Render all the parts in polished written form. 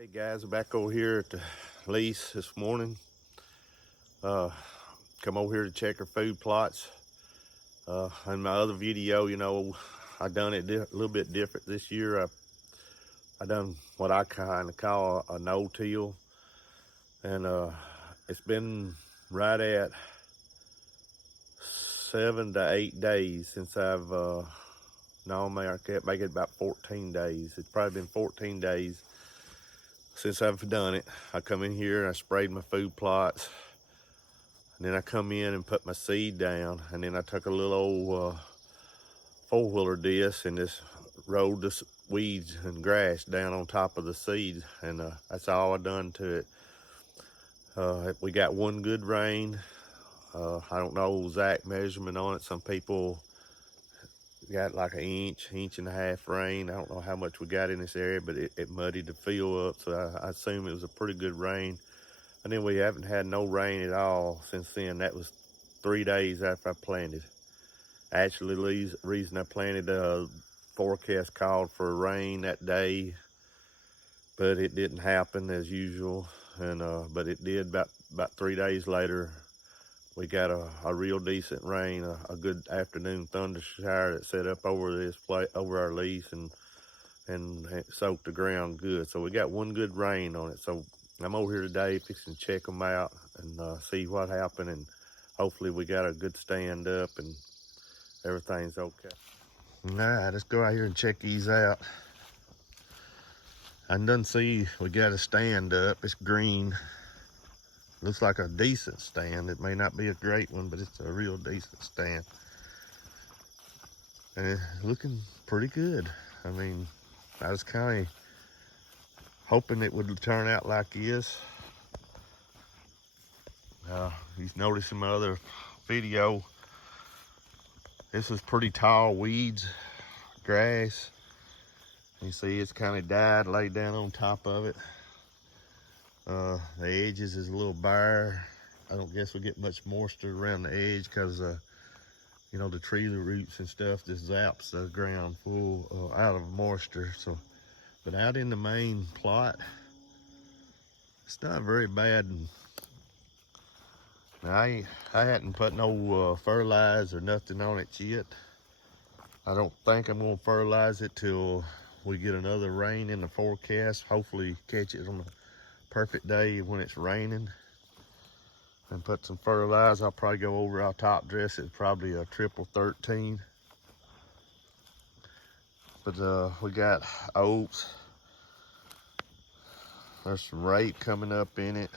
Hey guys, we're back over here at the lease this morning. Come over here to check our food plots. In my other video, I done it a little bit different this year. I done what I kind of call a no-till, and it's been right at 7 to 8 days since I've no, I can't make it about 14 days. It's probably been 14 days since I've done it. I come in here and I sprayed my food plots, and then I come in and put my seed down, and then I took a little old four-wheeler disc and just rolled the weeds and grass down on top of the seed, and that's all I done to it. We got one good rain. I don't know exact measurement on it. Some people got like an inch and a half rain. I don't know how much we got in this area, but it muddied the field up, so I assume it was a pretty good rain. And then we haven't had no rain at all since then. That was 3 days after I planted. Actually, the reason I planted, forecast called for rain that day, but it didn't happen as usual. And but it did about 3 days later. We got a real decent rain, a good afternoon thunder shower that set up over over our lease and soaked the ground good. So we got one good rain on it. So I'm over here today fixing to check them out and see what happened, and hopefully we got a good stand up and everything's okay. All right, let's go out here and check these out. I done see we got a stand up. It's green. Looks like a decent stand. It may not be a great one, but it's a real decent stand. And it's looking pretty good. I mean, I was kind of hoping it would turn out like this. You've noticed in my other video, this is pretty tall weeds, grass. You see it's kind of died, laid down on top of it. The edges is a little bare. I don't guess we'll get much moisture around the edge because the tree roots and stuff just zaps the ground full out of moisture. So, but out in the main plot, it's not very bad. And I hadn't put no fertilizer or nothing on it yet. I don't think I'm gonna fertilize it till we get another rain in the forecast. Hopefully catch it on the perfect day when it's raining and put some fertilizer. I'll probably go over, I'll top dress it, probably a triple 13. But we got oats. There's some rape coming up in it.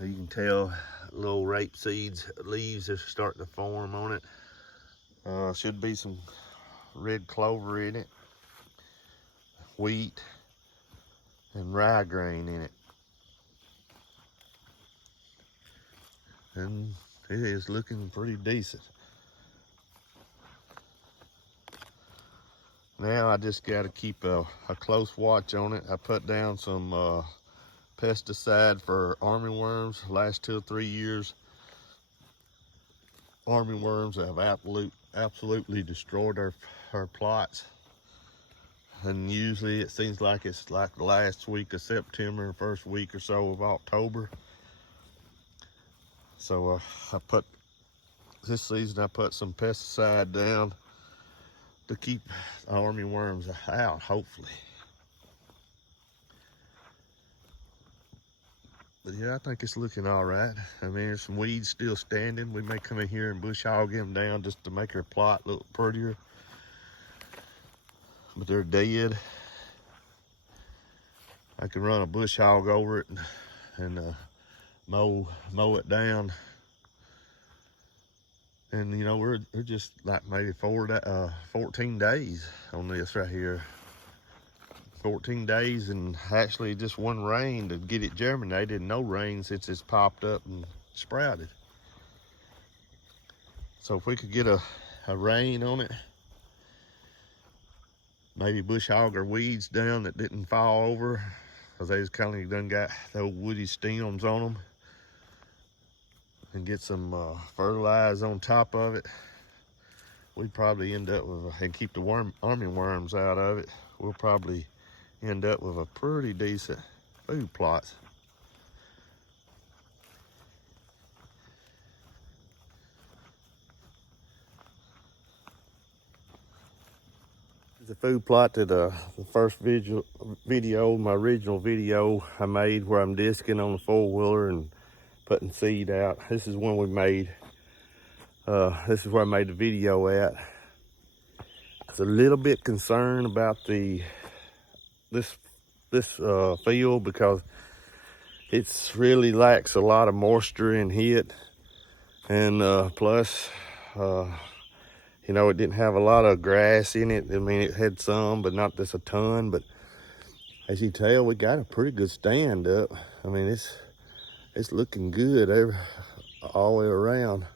You can tell little rape seeds, leaves are starting to form on it. Should be some red clover in it, wheat, and rye grain in it. And it is looking pretty decent. Now I just got to keep a close watch on it. I put down some pesticide for armyworms. Last 2 or 3 years, armyworms have absolutely destroyed our plots. And usually it seems like it's like the last week of September, first week or so of October. So this season I put some pesticide down to keep armyworms out, hopefully. But yeah, I think it's looking all right. I mean, there's some weeds still standing. We may come in here and bush hog them down just to make our plot look prettier. But they're dead. I can run a bush hog over it and mow it down. And we're just like maybe 14 days on this right here. 14 days, and actually just one rain to get it germinated. No rain since it's popped up and sprouted. So if we could get a rain on it, maybe bush hog our weeds down that didn't fall over, because they just kind of done got those woody stems on them, and get some fertilizer on top of it, we'd probably end up with, and keep the armyworms out of it, we'll probably end up with a pretty decent food plots. The food plot to the first video, my original video I made where I'm disking on the 4-wheeler and putting seed out. This is one we made. This is where I made the video at. I was a little bit concerned about this field because it's really lacks a lot of moisture and heat, and plus you know, it didn't have a lot of grass in it. I mean, it had some, but not just a ton. But as you tell, we got a pretty good stand up. I mean, it's looking good all the way around.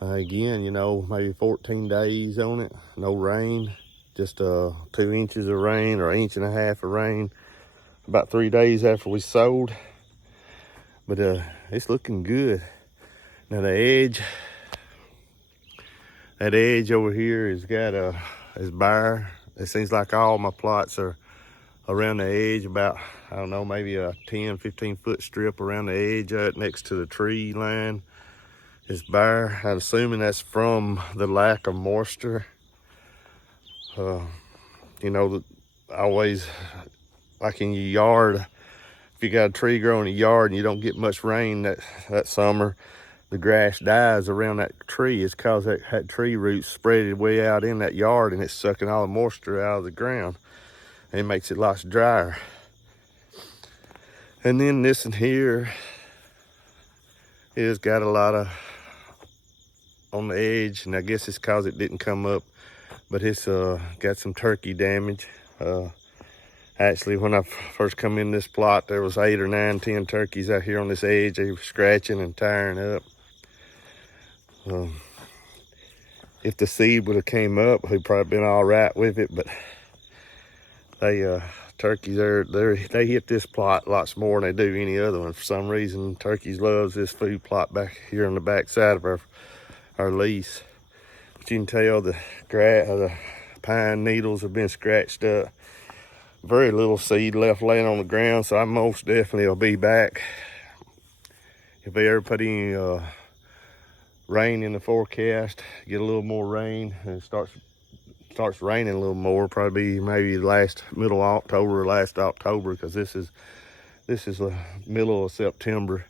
Again, you know, maybe 14 days on it, no rain, just 2 inches of rain or 1.5 inches of rain about 3 days after we sowed. But it's looking good. Now that edge over here has got is bare. It seems like all my plots are around the edge, about, I don't know, maybe a 10-15 foot strip around the edge next to the tree line is bare. I'm assuming that's from the lack of moisture. You know, always, like in your yard, if you got a tree growing in your yard and you don't get much rain that summer, the grass dies around that tree. It's because that tree roots spread it way out in that yard, and it's sucking all the moisture out of the ground, and it makes it lots drier. And then this in here has got a lot of on the edge, and I guess it's because it didn't come up, but it's got some turkey damage. Actually, when I first come in this plot, there was 8 or 9, 10 turkeys out here on this edge. They were scratching and tearing up. If the seed would have came up, we'd probably been all right with it, but turkeys they hit this plot lots more than they do any other one. For some reason, turkeys loves this food plot back here on the back side of our lease. But you can tell the pine needles have been scratched up. Very little seed left laying on the ground, so I most definitely will be back. If they ever put any rain in the forecast, get a little more rain, and it starts raining a little more, probably maybe middle October or last October, because this is the middle of September.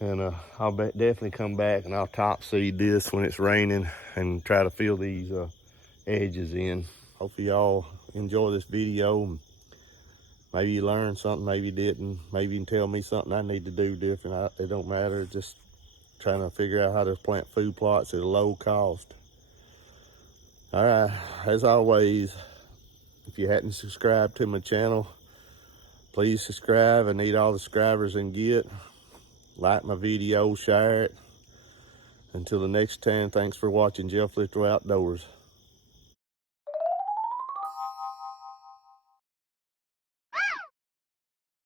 And I'll definitely come back and I'll top seed this when it's raining and try to fill these edges in. Hopefully y'all enjoy this video. Maybe you learned something, maybe you didn't. Maybe you can tell me something I need to do different. It don't matter, just trying to figure out how to plant food plots at a low cost. All right, as always, if you hadn't subscribed to my channel, please subscribe. I need all the subscribers I can get. Like my video, share it. Until the next time, thanks for watching Jeff Little Outdoors.